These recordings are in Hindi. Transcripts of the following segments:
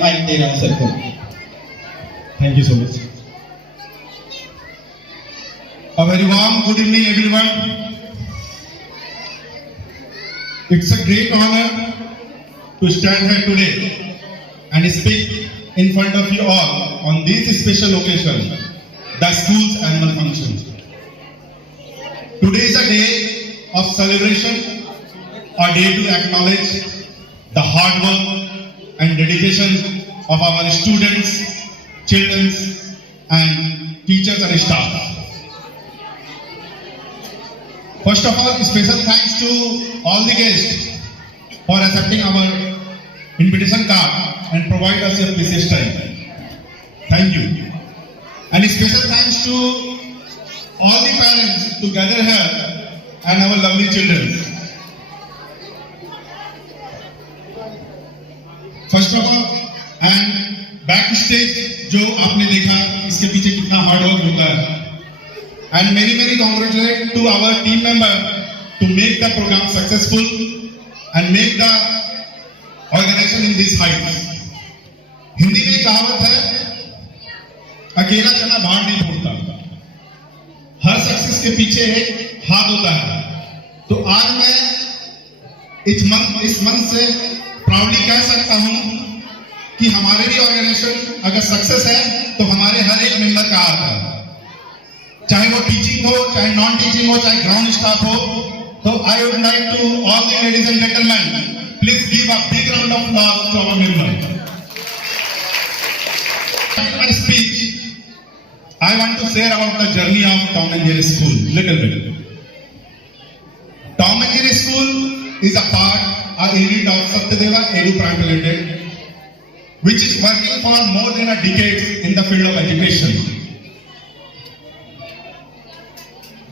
माइक दे रहा हूं सर को। Thank you so much. A very warm good evening, everyone. It's a great honor to stand here today and speak in front of you all on this special occasion, the school's annual function. Today is a day of celebration, a day to acknowledge the hard work and dedication of our students, children, and teachers and staff. First of all, special thanks to all the guests for accepting our invitation card and provide us your precious time. Thank you. And special thanks to all the parents to gather here and our lovely children. First of all, and backstage जो आपने देखा इसके पीछे कितना हार्ड वर्क होता है. And many congratulations to our team member to make the program successful and make the organization in this heights. Hindi में कहावत है, अकेला चना भार नहीं फोड़ता. हर सक्सेस के पीछे एक हाथ होता है. तो आज मैं इस मंच से प्राउडली कह सकता हूं कि हमारे भी ऑर्गेनाइजेशन अगर सक्सेस है तो हमारे हर एक मेंबर का हाथ है. चाहे वो टीचिंग हो, चाहे नॉन टीचिंग हो, चाहे ग्राउंड स्टाफ हो. तो I would like to all the ladies and gentleman, please give a big round of applause to our member. In my speech, I want to share about the journey of Tom and Jerry School little bit. Tom and Jerry School is a unit of Satyadeva Edu Private Limited, which is working for more than a decade in the field of education.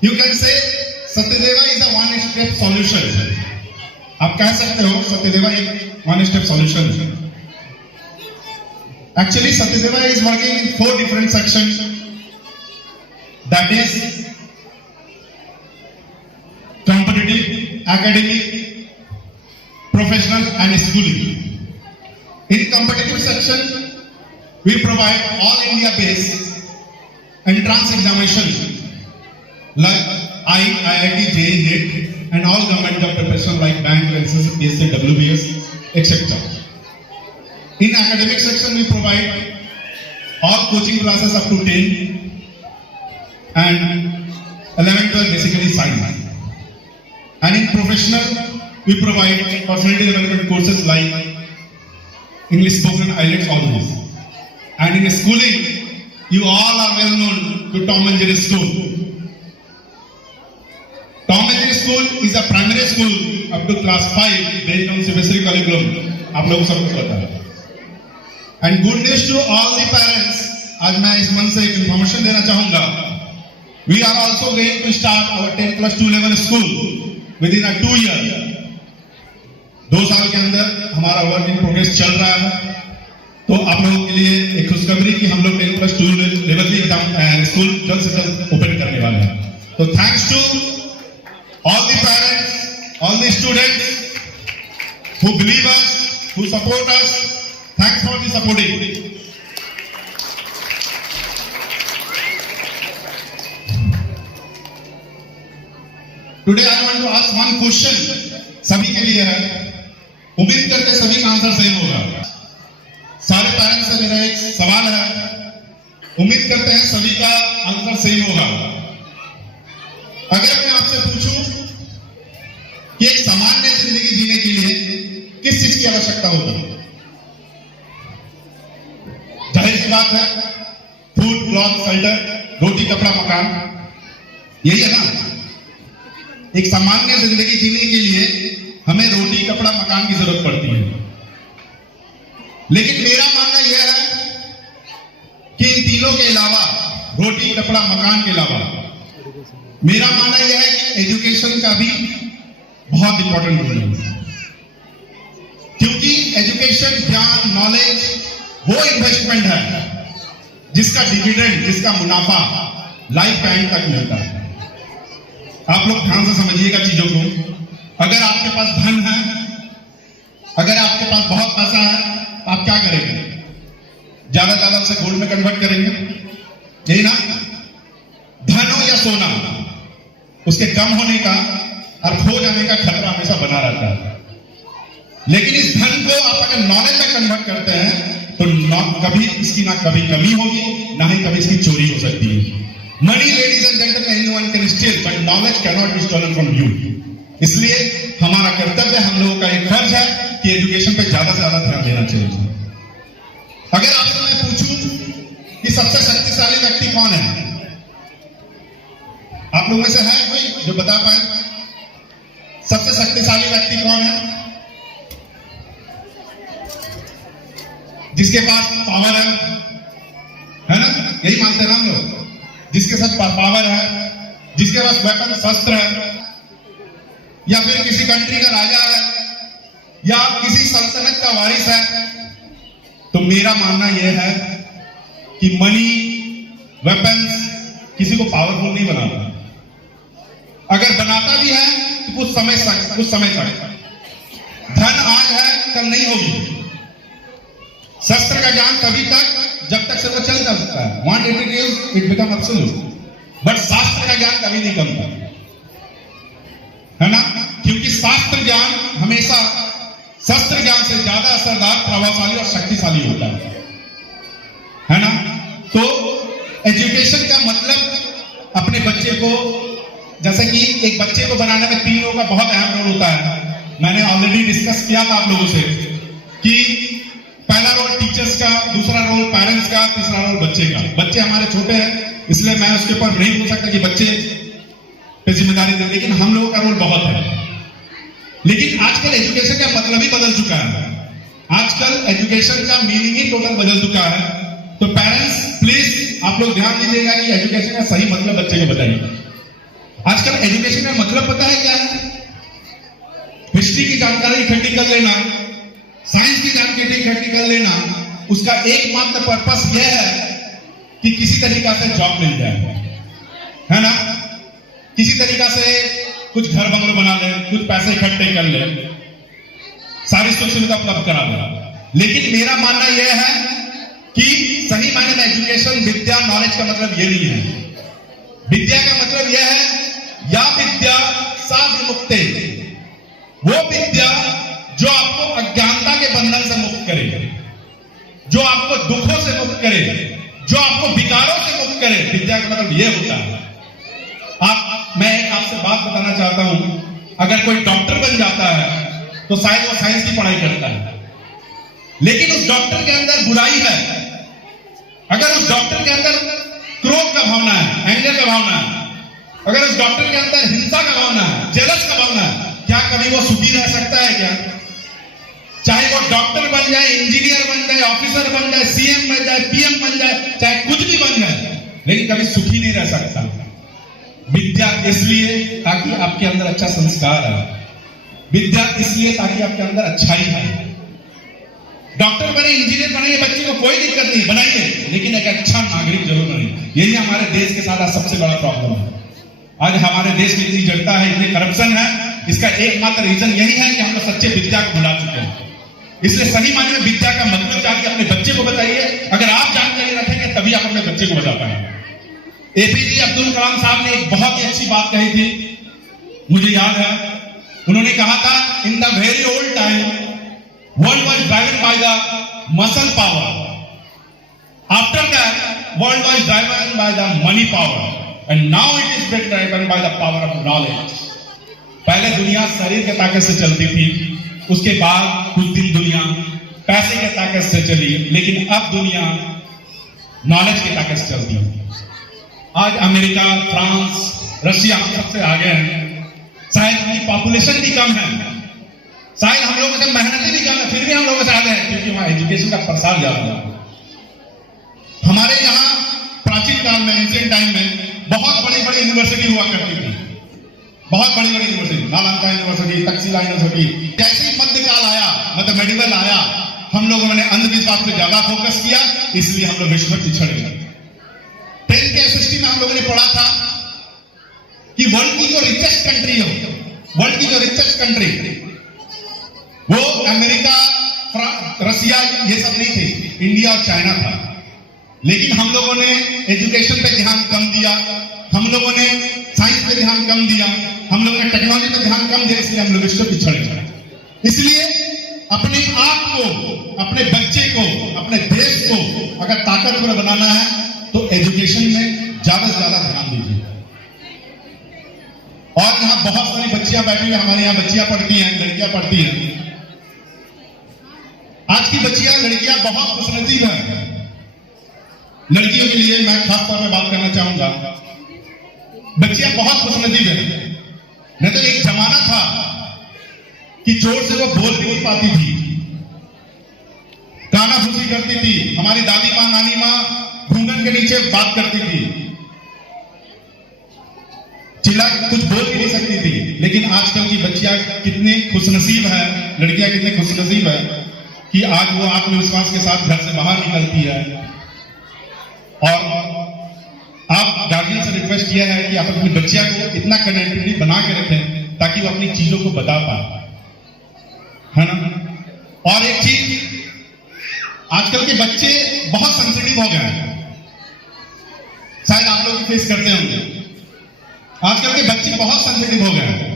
You can say Satyadeva is a one-step solution. आप कह सकते हो सत्यदेवा एक one-step solution है. Actually, Satyadeva is working in 4 different sections. That is competitive, academic, professional, and schooling. In competitive section, we provide all India-based entrance examination like IIT, JEE, NET, and all government job preparation like bank, LCS, PSC, WBS, etc. In academic section, we provide all coaching classes up to 10 and 11, 12 basically science. And in professional, we provide personality development courses like English spoken, IELTS, all these. And in schooling, you all are well known to Tom and Jerry School. Tom and Jerry School is a primary school up to class 5 based on CBSE curriculum. आप लोगों को सब कुछ पता है. And good news to all the parents. आज मैं इस मंच से एक इन्फॉर्मेशन देना चाहूँगा. We are also going to start our 10+2 level school within a 2 year. 2 साल के अंदर हमारा वर्क इन प्रोग्रेस चल रहा है. तो आप लोगों के लिए एक खुशखबरी कि हम लोग 10+2 लेवल की एग्जाम स्कूल जल्द से जल्द ओपन करने वाले हैं. तो thanks to all the parents, all the students who believe us, who support us. Thanks for the supporting. Today I want to ask one question. सभी के लिए है. उम्मीद करते सभी का आंसर सेम होगा. सारे पेरेंट्स से मेरा एक सवाल है. उम्मीद करते हैं सभी का आंसर सेम होगा. अगर मैं आपसे पूछूं कि एक सामान्य जिंदगी जीने के लिए किस चीज की आवश्यकता होती है? जाहिर सी बात है, फूड, क्लॉथ, शेल्टर, रोटी, कपड़ा, मकान, यही है ना. एक सामान्य जिंदगी जीने के लिए हमें रोटी, कपड़ा, मकान की जरूरत पड़ती है. लेकिन मेरा मानना यह है कि इन तीनों के अलावा, रोटी, कपड़ा, मकान के अलावा, मेरा मानना यह है कि एजुकेशन का भी बहुत इंपॉर्टेंट रोल है. क्योंकि एजुकेशन, ज्ञान, नॉलेज वो इन्वेस्टमेंट है जिसका डिविडेंड, जिसका मुनाफा लाइफ टाइम तक मिलता है. आप लोग ध्यान से समझिएगा चीजों को। अगर आपके पास धन है, अगर आपके पास बहुत पैसा है, आप क्या करेंगे? ज्यादा उसे गोल्ड में कन्वर्ट करेंगे, यही ना? धन हो या सोना, उसके कम होने का और खो जाने का खतरा हमेशा बना रहता है। लेकिन इस धन को आप अगर नॉलेज में कन्वर्ट करते हैं तो कभी इसकी ना कभी कमी होगी, ना ही कभी इसकी चोरी हो सकती है। Money, ladies and gentleman, anyone can steal, but knowledge can not be stolen from you. इसलिए हमारा कर्तव्य, हम लोगों का एक फर्ज है कि एजुकेशन पे ज्यादा से ज्यादा ध्यान देना चाहिए। अगर आपसे मैं पूछूं कि सबसे शक्तिशाली व्यक्ति कौन है, आप लोगों में से है कोई जो बता पाए? सबसे शक्तिशाली व्यक्ति कौन है? जिसके पास पावर है ना? यही मानते हैं ना हम लोग। जिसके साथ पावर है, जिसके पास वेपन, शस्त्र है, या फिर किसी कंट्री का राजा है, या किसी सल्तनत का वारिस है, तो मेरा मानना यह है कि मनी, वेपन्स किसी को पावरफुल नहीं बनाता। अगर बनाता भी है तो कुछ समय तक। धन आज है, कल नहीं होगी। शस्त्र का ज्ञान तभी तक जब तक से वो चल सकता है। 180 days it become absolute, but शास्त्र का ज्ञान कभी नहीं कमता, है ना? क्योंकि शास्त्र ज्ञान हमेशा शस्त्र ज्ञान से ज्यादा असरदार, प्रभावशाली और शक्तिशाली होता है ना? तो एजुकेशन का मतलब अपने बच्चे को, जैसे कि एक बच्चे को बनाने में 3 लोगों का बहुत अहम रोल होता है। मैंने ऑलरेडी डिस्कस किया था आप लोगों से कि पहला रोल टीचर्स का, दूसरा रोल पेरेंट्स का, तीसरा रोल बच्चे का। बच्चे हमारे छोटे हैं, इसलिए मैं उसके ऊपर नहीं बोल सकता कि बच्चे पे जिम्मेदारी दे, लेकिन हम लोगों का रोल बहुत है। लेकिन आजकल एजुकेशन का मतलब ही बदल चुका है। आजकल एजुकेशन का मीनिंग ही टोटल बदल चुका है। तो पेरेंट्स प्लीज आप लोग ध्यान दीजिएगा कि एजुकेशन का सही मतलब बच्चे को बताइए। आजकल एजुकेशन का मतलब पता है क्या है? हिस्ट्री की जानकारी इकट्ठी कर लेना, साइंस की जानकारी इकट्ठी कर लेना, उसका एकमात्र पर्पस यह है कि किसी तरीका से जॉब मिल जाए, है ना? किसी तरीका से कुछ घर बंगलो बना ले, कुछ पैसे इकट्ठे कर ले, सारी सुख सुविधा उपलब्ध करा दे। लेकिन मेरा मानना यह है कि सही मायने में एजुकेशन, विद्या, नॉलेज का मतलब यह नहीं है। विद्या का मतलब यह है या विद्या सा विमुक्ते, वो विद्या जो आपको अज्ञानता के बंधन से मुक्त करे, जो आपको दुखों से मुक्त करे, जो आपको विकारों से मुक्त करे। विद्या का मतलब यह होता है। मैं आपसे बात बताना चाहता हूं, अगर कोई डॉक्टर बन जाता है तो शायद वो साइंस की पढ़ाई करता है, लेकिन उस डॉक्टर के अंदर बुराई है, अगर उस डॉक्टर के अंदर क्रोध का भावना है, एंगर का भावना है, अगर उस डॉक्टर के अंदर हिंसा का भावना है, जेलस का भावना है, क्या कभी वो सुखी रह सकता है क्या? चाहे वो डॉक्टर बन जाए, इंजीनियर बन जाए, ऑफिसर बन जाए, सीएम बन जाए, पीएम बन जाए, चाहे कुछ भी बन जाए, लेकिन कभी सुखी नहीं रह सकता। विद्या इसलिए ताकि आपके अंदर अच्छा संस्कार है, विद्या इसलिए ताकि आपके अंदर अच्छाई है। डॉक्टर बने, इंजीनियर बने, ये बच्चे को कोई दिक्कत नहीं, बनाइए, लेकिन एक अच्छा नागरिक जरूर बने। यही हमारे देश के साथ सबसे बड़ा प्रॉब्लम है। आज हमारे देश में इतनी जड़ता है, इतनी करप्शन है, इसका एकमात्र रीजन यही है कि हम लोग सच्चे विद्या को भुला चुके हैं। इसलिए सही मायने में विद्या का मतलब जाके अपने बच्चे को बताइए। अगर आप जानकारी रखेंगे तभी आप अपने बच्चे को बता पाएंगे। एपीजे अब्दुल कलाम साहब ने एक बहुत ही अच्छी बात कही थी, मुझे याद है। उन्होंने कहा था, in the very old time world was driven by the muscle power, after that world was driven by the money power, and now it is been driven by the power of knowledge. पहले दुनिया शरीर के ताकत से चलती थी, उसके बाद कुछ दिन दुनिया पैसे के ताकत से चली, लेकिन अब दुनिया नॉलेज की ताकत से चलती है। आज अमेरिका, फ्रांस, रशिया हम सबसे आगे हैं। शायद उनकी पॉपुलेशन भी कम है, शायद हम लोगों से मेहनत भी कम है, फिर भी हम लोगों से आगे हैं, क्योंकि वहां एजुकेशन का प्रसार ज्यादा है। हमारे यहाँ प्राचीन काल में, एंशिएंट टाइम में बहुत बड़ी बड़ी यूनिवर्सिटी हुआ करती थी, बहुत बड़ी बड़ी university, Nalanda university, Takshashila university. जैसे ही मध्यकाल आया, मतलब मेडिवल आया, हम लोगों ने अंधविश्वास पे ज्यादा फोकस किया, इसलिए हम लोग विश्व में पिछड़ गए। 10th के एसएसटी में हम लोगों ने पढ़ा था कि वर्ल्ड की जो रिचेस्ट कंट्री हो, वर्ल्ड की जो रिचेस्ट कंट्री, वो अमेरिका, रसिया ये सब नहीं थे, इंडिया और चाइना था। लेकिन हम लोगों ने एजुकेशन पे ध्यान कम दिया, हम लोगों ने साइंस पे ध्यान कम दिया, हम लोगों ने टेक्नोलॉजी पे ध्यान कम दिया, इसलिए हम लोग इसको पिछड़ गए। इसलिए अपने आप को, अपने बच्चे को, अपने देश को अगर ताकतवर बनाना है तो एजुकेशन में ज्यादा से ज्यादा ध्यान दीजिए। और यहाँ बहुत सारी बच्चियां बैठी हैं, हमारे यहाँ बच्चियां पढ़ती हैं, लड़कियां पढ़ती हैं। आज की बच्चियां, लड़कियां बहुत खुशनसीब हैं। लड़कियों के लिए मैं खास तौर पे बात करना चाहूंगा, बच्चियां बहुत खुशनसीब हैं। नहीं तो एक जमाना था कि जोर से वो बोल भी नहीं पाती थी, काना फूसी करती थी। हमारी दादी माँ, नानी माँ घूंघट के नीचे बात करती थी, चिल्ला कुछ बोल भी नहीं सकती थी। लेकिन आजकल की बच्चियां कितनी खुशनसीब है, लड़कियां कितनी खुशनसीब है कि आज वो आत्मविश्वास के साथ घर से बाहर निकलती है। और आप गार्जियन से रिक्वेस्ट किया है कि आप अपनी बच्चियां को इतना कनेक्टिविटी बना के रखें ताकि वो अपनी चीजों को बता पाए, है ना। और एक चीज, आजकल के बच्चे बहुत सेंसिटिव हो गए हैं, शायद आप लोग फेस करते होंगे। आजकल के बच्चे बहुत सेंसिटिव हो गए हैं।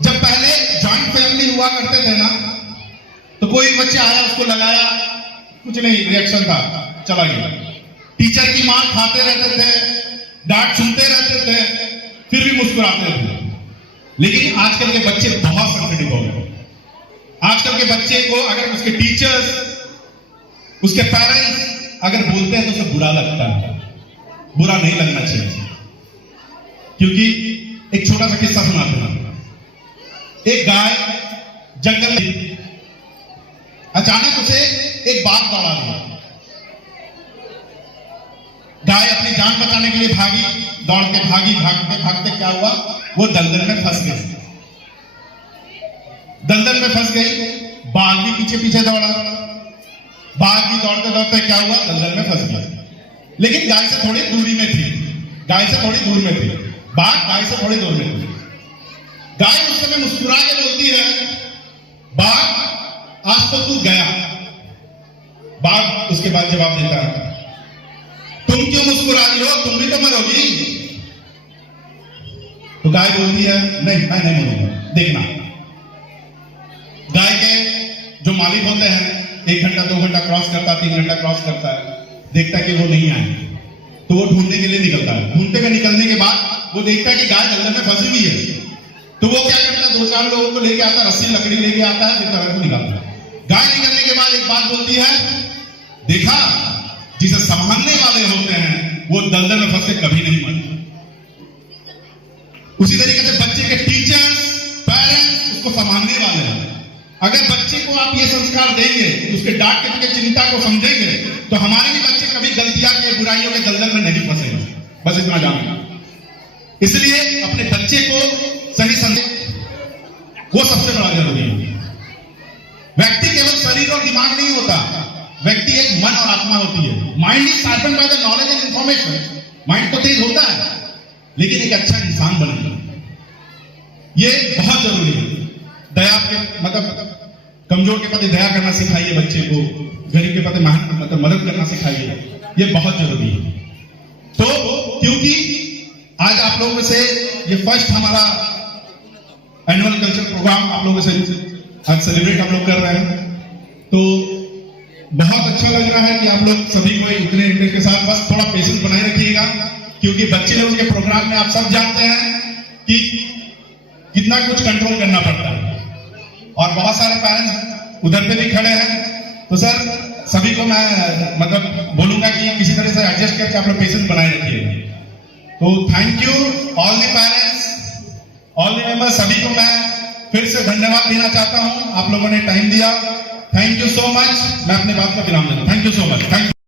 जब पहले जॉइंट फैमिली हुआ करते थे ना, तो कोई बच्चा आया, उसको लगाया, कुछ नहीं, रिएक्शन था, चला गया। टीचर की मार खाते रहते थे, डांट सुनते रहते थे, फिर भी मुस्कुराते थे। लेकिन आजकल के बच्चे बहुत सेंसिटिव हो गए। आजकल के बच्चे को अगर उसके टीचर्स, उसके पेरेंट्स अगर बोलते हैं तो उसे बुरा लगता है। बुरा नहीं लगना चाहिए, क्योंकि एक छोटा सा किस्सा सुनाते हैं। एक गाय जंगल में, अचानक उसे एक बाघ दौड़ा दिया। गाय अपनी जान बचाने के लिए भागी, दौड़ के भागी, भागते भागते क्या हुआ, वो दलदल में फंस गई। दलदल में फंस गई, बाघ भी पीछे पीछे दौड़ा, बाघ भी दौड़ते दौड़ते क्या हुआ, दलदल में फंस गया। लेकिन गाय से थोड़ी दूरी में थी, गाय से थोड़ी दूर में थी, बाघ गाय से थोड़ी दूर में थी। गाय उस समय मुस्कुरा के बोलती है, बाघ आज तो तू गया। बाघ उसके बाद जवाब देता है, तुम क्यों मुस्कुरा रही हो, तुम भी तो मरोगी। तो गाय बोलती है, नहीं मैं नहीं मरूंगा, देखना। गाय के जो मालिक होते हैं 1 घंटा 2 घंटा क्रॉस करता है, 3 घंटा क्रॉस करता है, देखता है कि वो नहीं आए, तो वो ढूंढने के लिए निकलता है। ढूंढते हुए निकलने के बाद वो देखता है कि गाय दलदल में फंसी हुई है, तो वो क्या करता है, 2-4 लोगों को लेके आता है, रस्सी लकड़ी लेके आता है, फिर तरह को निकालता है। गाय निकलने के बाद एक बात बोलती है, देखा, जिसे संभालने वाले होते हैं वो दलदल में फंसे कभी नहीं मरते। उसी तरीके से बच्चे के टीचर्स, पेरेंट्स उसको संभालने वाले हैं। अगर बच्चे को आप ये संस्कार देंगे, उसके डांट के चिंता को समझेंगे, तो हमारे भी बच्चे कभी गलतियां के, बुराइयों के दलदल में नहीं फंसेंगे। बस इतना जानना। इसलिए अपने बच्चे को सही समझे, वो सबसे बड़ा जरूरी है। व्यक्ति केवल शरीर और दिमाग नहीं होता, व्यक्ति एक मन और आत्मा होती है। Mind is sharpened by the knowledge and information. Mind तो तेज होता है, लेकिन एक अच्छा इंसान बनना ये बहुत जरूरी है। दया के मतलब कमजोर के प्रति दया करना सिखाइए बच्चे को, गरीब के प्रति मतलब मदद करना सिखाइए, ये बहुत जरूरी है। तो क्योंकि आज आप लोगों से ये फर्स्ट हमारा एनुअल कल्चर प्रोग्राम आप लोगों से आज सेलिब्रेट हम लोग कर रहे हैं, तो बहुत अच्छा लग रहा है कि आप लोग सभी को इतने इंटरेस्ट के साथ, बस थोड़ा पेशेंस बनाए रखिएगा, क्योंकि बच्चे लोगों के प्रोग्राम में आप सब जानते हैं कि कितना कुछ कंट्रोल करना पड़ता है, और बहुत सारे पेरेंट्स उधर पे भी खड़े हैं। तो सर सभी को मैं मतलब बोलूंगा कि किसी तरह से एडजस्ट करके आप लोग पेशेंस बनाए रखिएगा। तो thank you all the parents, all the members, सभी को मैं फिर से धन्यवाद देना चाहता हूं, आप लोगों ने टाइम दिया। Thank you so much. मैं अपनी बात का विराम देता हूं। Thank you so much. Thank you.